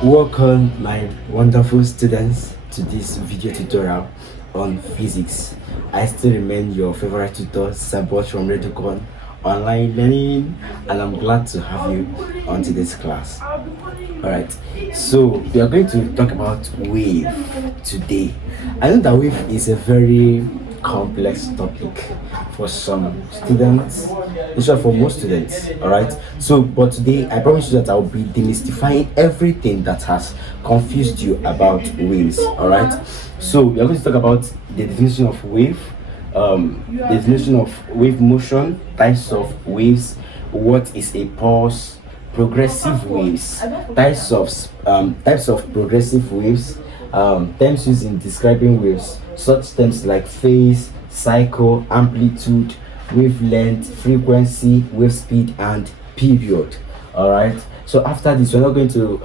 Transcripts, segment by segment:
Welcome my wonderful students to this video tutorial on physics. I still remain your favorite tutor, Sir Boj from Redukon Online Learning, and I'm glad to have you on today's class. Alright, so we are going to talk about wave today. I know that wave is a very complex topic for some students, in short for most students. All right, so but today I promise you that I'll be demystifying everything that has confused you about waves. All right, so we are going to talk about the definition of wave, definition of wave motion, types of waves, what is a pulse, progressive waves, types of progressive waves, terms used in describing waves, such terms like phase, cycle, amplitude, wavelength, frequency, wave speed, and period. All right, so after this we're not going to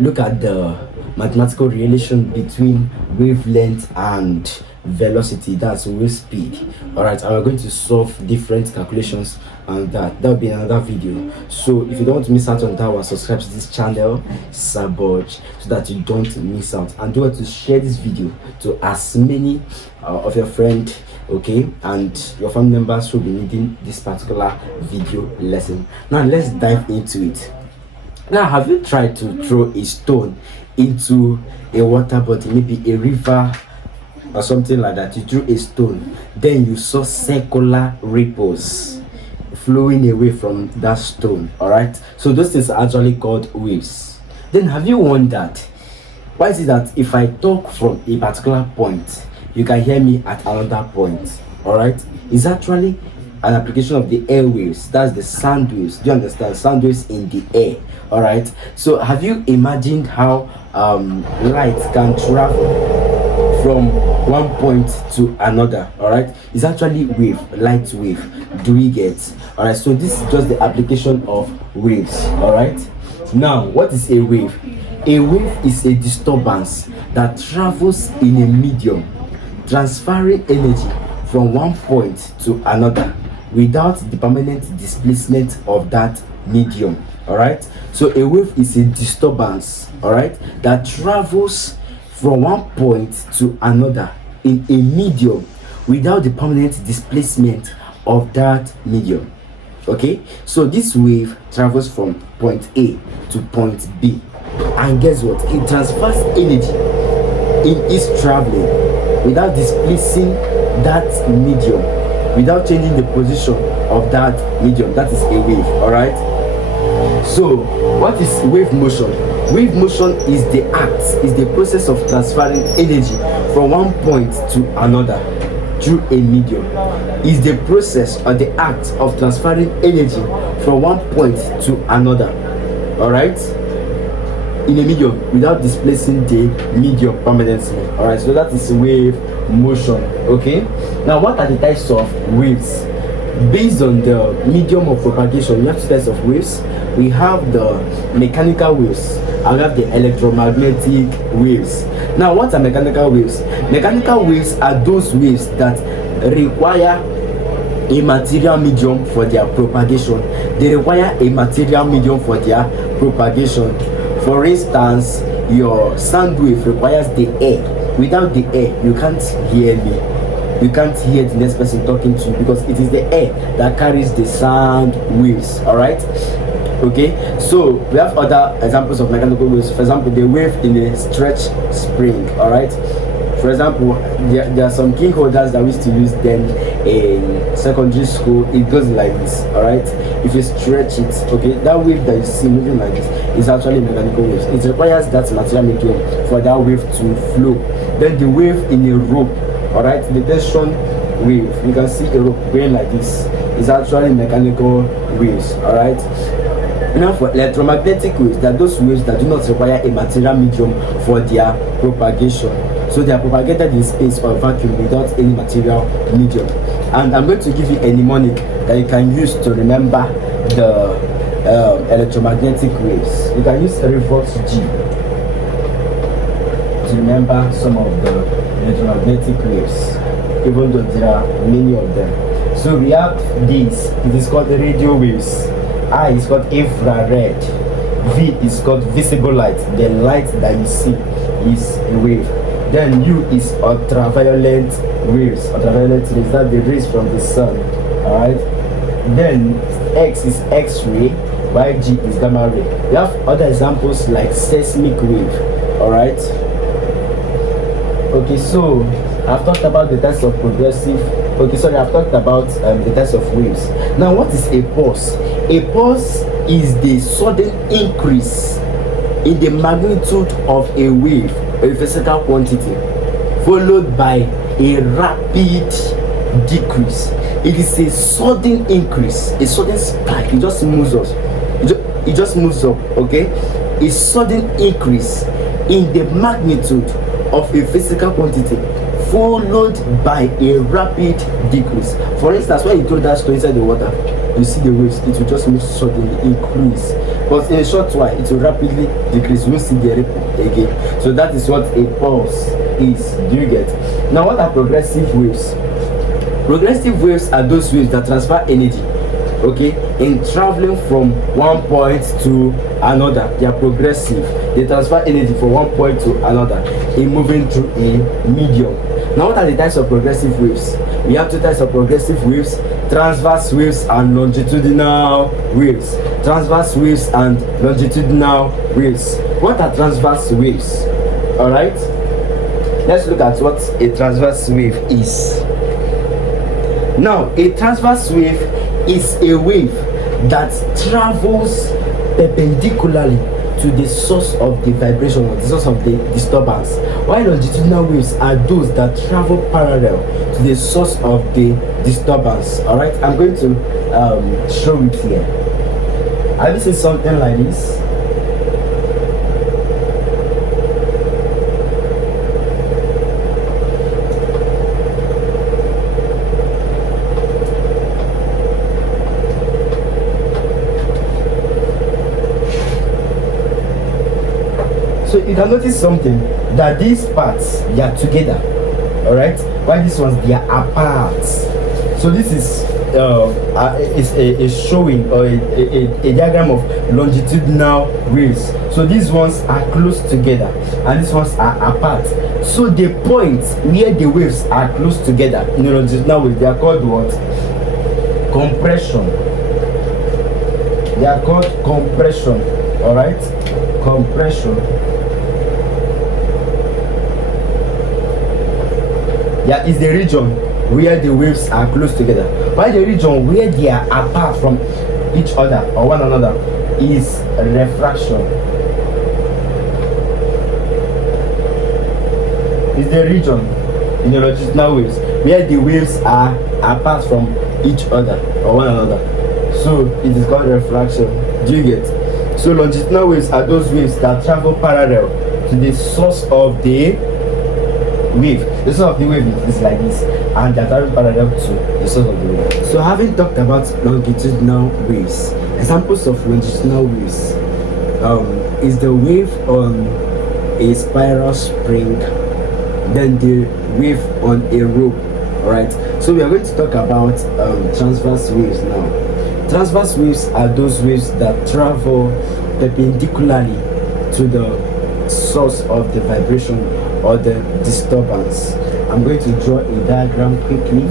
look at the mathematical relation between wavelength and velocity, that's wave speed. All right, and we're going to solve different calculations, and that will be another video. So if you don't want to miss out on that one, subscribe to this channel, Sir Boj, so that you don't miss out, and do want to share this video to as many of your friends, okay, and your family members who will be needing this particular video lesson. Now let's dive into it. Now, have you tried to throw a stone into a water body, maybe a river or something like that? You threw a stone, then you saw circular ripples flowing away from that stone. All right, so those things are actually called waves. Then have you wondered why is it that if I talk from a particular point, you can hear me at another point? All right, it's actually an application of the air waves. That's the sound waves. Do you understand? Sound waves in the air. All right, so have you imagined how light can travel from one point to another? All right, it's actually wave, light wave. Do we get? All right, so this is just the application of waves. All right, now what is a wave? A wave is a disturbance that travels in a medium, transferring energy from one point to another without the permanent displacement of that medium. All right, so a wave is a disturbance, all right, that travels from one point to another in a medium without the permanent displacement of that medium. Okay, so this wave travels from point A to point B, and guess what? It transfers energy in its traveling without displacing that medium, without changing the position of that medium. That is a wave. All right, so what is wave motion? Wave motion is the act, is the process of transferring energy from one point to another through a medium. Is the process or the act of transferring energy from one point to another, all right, in a medium without displacing the medium permanently. All right, so that is wave motion. Okay, now what are the types of waves? Based on the medium of propagation, we have two types of waves. We have the mechanical waves and we have the electromagnetic waves. Now, what are mechanical waves? Mechanical waves are those waves that require a material medium for their propagation. They require a material medium for their propagation. For instance, your sound wave requires the air. Without the air, you can't hear me. You can't hear the next person talking to you, because it is the air that carries the sound waves. All right, okay, so we have other examples of mechanical waves. For example, the wave in a stretch spring. All right, for example, there are some key holders that we used to use then in secondary school. It goes like this. All right, if you stretch it, okay, that wave that you see moving like this is actually mechanical waves. It requires that material medium for that wave to flow. Then the wave in a rope, all right, the tension wave, you can see a rope going like this, is actually mechanical waves. All right, now for electromagnetic waves, there are those waves that do not require a material medium for their propagation, so they are propagated in space or vacuum without any material medium. And I'm going to give you a mnemonic that you can use to remember the electromagnetic waves. You can use reverse G to remember some of the electromagnetic waves. even though there are many of them. So we have this, it is called the radio waves. I is called infrared. V is called visible light. The light that you see is a wave. Then U is ultraviolet waves. Ultraviolet rays, that the rays from the sun. Alright. Then X is X-ray, while G is gamma ray. We have other examples like seismic wave. Alright. Okay, so I've talked about the types of progressive. Okay, sorry, I've talked about the types of waves. Now, what is a pulse? A pulse is the sudden increase in the magnitude of a wave, a physical quantity, followed by a rapid decrease. It is a sudden increase, a sudden spike. It just moves us. It just moves up. Okay, a sudden increase in the magnitude of a physical quantity, followed by a rapid decrease. For instance, when you throw that stone inside the water, you see the waves, it will just move suddenly increase, but in a short while it will rapidly decrease. You won't see the ripple again. So that is what a pulse is. Do you get? Now, what are progressive waves? Progressive waves are those waves that transfer energy, okay, in traveling from one point to another. They are progressive. They transfer energy from one point to another in moving through a medium. Now, what are the types of progressive waves? We have two types of progressive waves: transverse waves and longitudinal waves. Transverse waves and longitudinal waves. What are transverse waves? All right, let's look at what a transverse wave is. Now, a transverse wave is a wave that travels perpendicularly to the source of the vibration, or the source of the disturbance, while longitudinal waves are those that travel parallel to the source of the disturbance. All right, I'm going to show it here. Have you seen something like this? So you can notice something, that these parts, they are together, all right, while these ones, they are apart. So this is a showing, or a diagram of longitudinal waves. So these ones are close together and these ones are apart. So the points where the waves are close together in the longitudinal wave, they are called what? Compression. They are called compression. All right, compression. Yeah, is the region where the waves are close together, while the region where they are apart from each other or one another is refraction. Is the region in the longitudinal waves where the waves are apart from each other or one another. So it is called refraction. Do you get? So longitudinal waves are those waves that travel parallel to the source of the wave. The source of the wave is like this, and they are traveling parallel to the source of the wave. So having talked about longitudinal waves, examples of longitudinal waves is the wave on a spiral spring, then the wave on a rope. All right, so we are going to talk about transverse waves now. Transverse waves are those waves that travel perpendicularly to the source of the vibration or the disturbance. I'm going to draw a diagram quickly.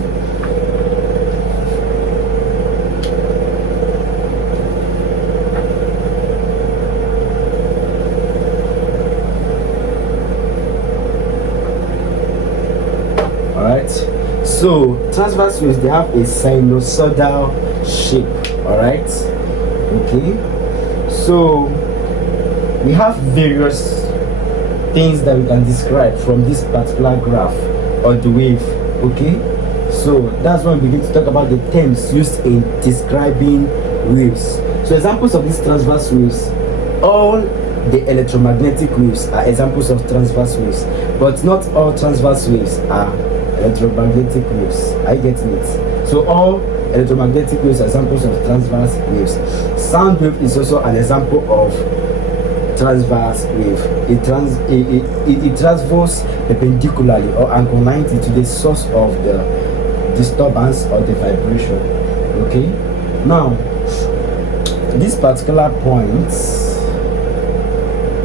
Alright, so transverse waves, they have a sinusoidal shape. Alright, okay, so we have various things that we can describe from this particular graph or the wave. Okay, so that's when we begin to talk about the terms used in describing waves. So examples of these transverse waves, all the electromagnetic waves are examples of transverse waves, but not all transverse waves are electromagnetic waves. Are you getting it? So all electromagnetic waves are examples of transverse waves. Sound wave is also an example of transverse wave. It travels perpendicularly or angle 90 to the source of the disturbance or the vibration. Okay, now this particular point,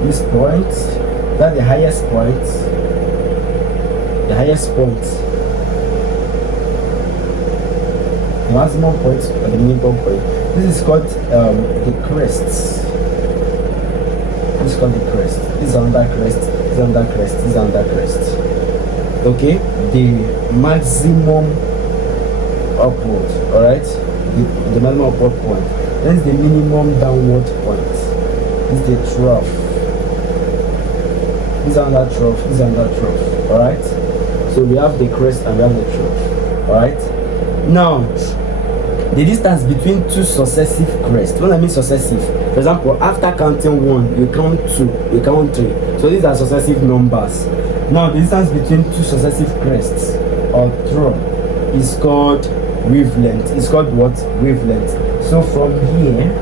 this point, that's the highest point, the maximum point or the minimum point. This is called the crest. This is called the crest. This is under crest. This is under crest. This is under crest. Okay, the maximum upward. All right, the maximum upward point. Then is the minimum downward point. This is the trough. This is under trough. This is under trough. All right. So we have the crest and we have the trough. All right. Now, the distance between two successive crests. When I mean successive, for example, after counting 1, you count 2, you count 3. So these are successive numbers. Now, the distance between two successive crests or trough is called wavelength. It's called what? Wavelength. So from here,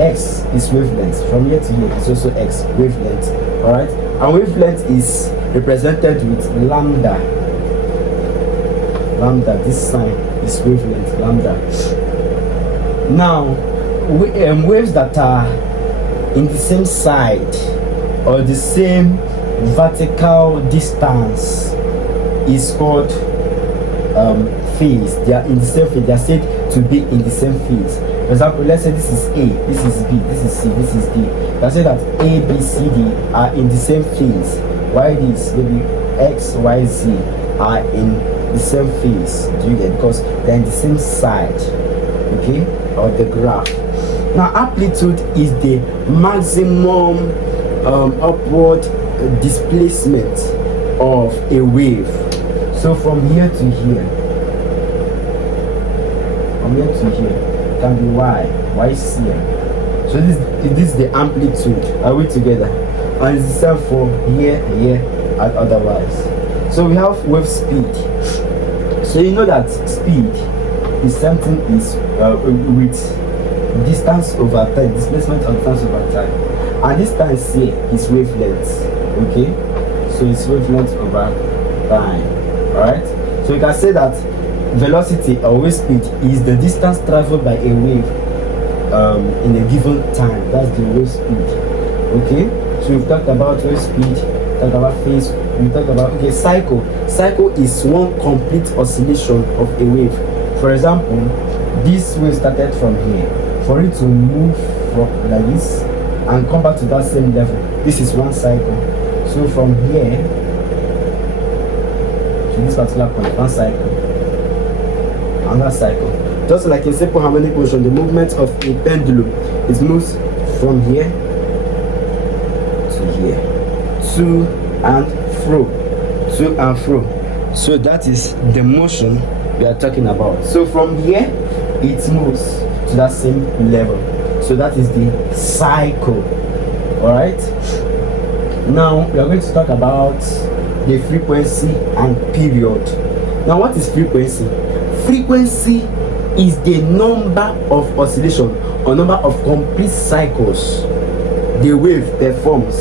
x is wavelength. From here to here, it's also x, wavelength. Alright? And wavelength is represented with lambda. Lambda, this sign is wavelength, lambda. Now, waves that are in the same side or the same vertical distance is called phase. They are in the same phase. They are said to be in the same phase. For example, let's say this is A, this is B, this is C, this is D. They say that A, B, C, D are in the same phase. Why this? Maybe X, Y, Z are in the same phase. Do you get? Because they're in the same side, okay, of the graph. Now, amplitude is the maximum upward displacement of a wave. So from here to here, from here to here, can be Y is here. So this is the amplitude. Are we together? And it's the same for here, here, and otherwise. So we have wave speed. So you know that speed is something is with distance over time, displacement of distance over time, and distance here is wavelength. Okay, so it's wavelength over time. All right. So you can say that velocity or wave speed is the distance traveled by a wave in a given time. That's the wave speed. Okay. So we've talked about wave speed, talked about phase. We talked about cycle. Cycle is one complete oscillation of a wave. For example, this wave started from here. For it to move from like this and come back to that same level, this is one cycle. So from here to this particular point, one cycle, another cycle. Just like in simple harmonic motion, the movement of a pendulum, it moves from here to here, to and fro, to and fro. So that is the motion we are talking about. So from here it moves to that same level. So that is the cycle. All right. Now we are going to talk about the frequency and period. Now, what is frequency? Frequency is the number of oscillation or number of complete cycles the wave performs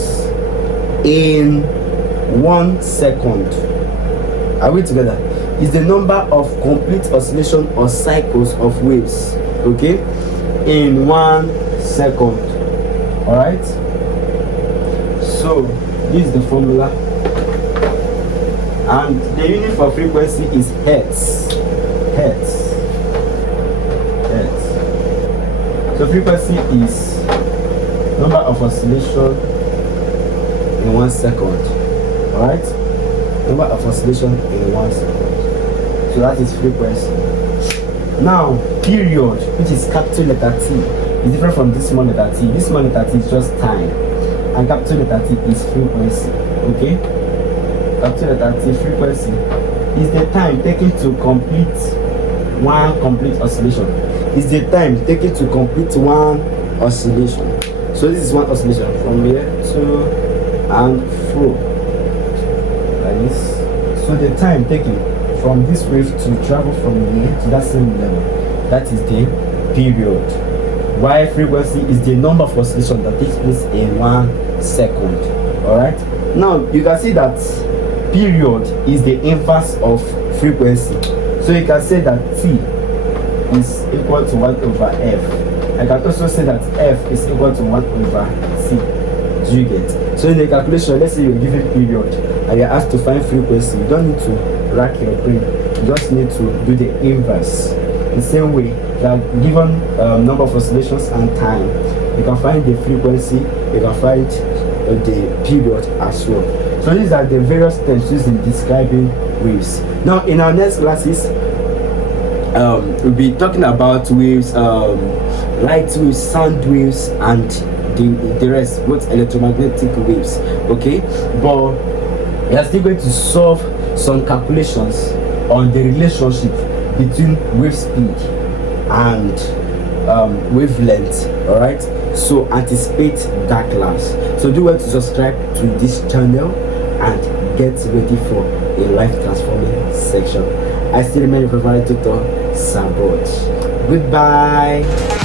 in 1 second. Are we together? Is the number of complete oscillation or cycles of waves, okay, in 1 second. All right. So this is the formula, and the unit for frequency is hertz. Hertz. So frequency is number of oscillation in 1 second. All right. Number of oscillation in 1 second. So that is frequency. Now, period, which is capital letter T, is different from this small letter T. This small letter T is just time, and capital letter T is frequency. Okay? Capital letter T, frequency, is the time taken to complete one complete oscillation. Is the time taken to complete one oscillation. So this is one oscillation from here to and fro, like this. So the time taken from this wave to travel from here to that same level, that is the period. while frequency is the number of oscillations that takes place in 1 second. All right, now you can see that period is the inverse of frequency, so you can say that T is equal to 1 over F. I can also say that F is equal to 1 over T. Do you get? So in the calculation, let's say you're given period and you're asked to find frequency, you don't need to rack your brain, you just need to do the inverse. The same way, you are given number of oscillations and time, you can find the frequency, you can find the period as well. So these are the various terms used in describing waves. Now in our next classes, we'll be talking about waves, light waves, sound waves, and the rest, both electromagnetic waves. Okay, but we are still going to solve some calculations on the relationship between wave speed and wavelength. All right, so anticipate that class. So do well to subscribe to this channel and get ready for a life transforming section. I still remain your favorite tutor, Sir Boj. Goodbye.